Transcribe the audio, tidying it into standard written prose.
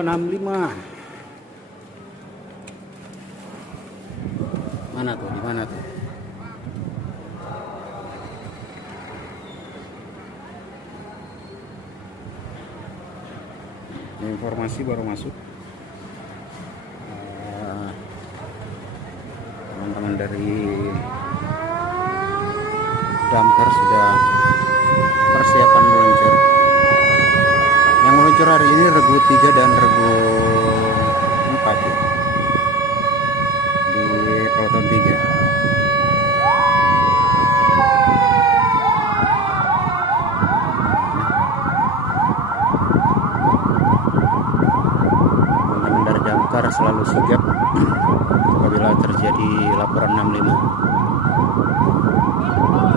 65. Mana tuh? Di mana tuh? Informasi baru masuk. Teman-teman dari damkar sudah persiapan meluncur. Yang meluncur hari ini regu 3 dan regu 4 ya, di peloton 3. Teman-teman dari damkar selalu sigap apabila terjadi laporan 65.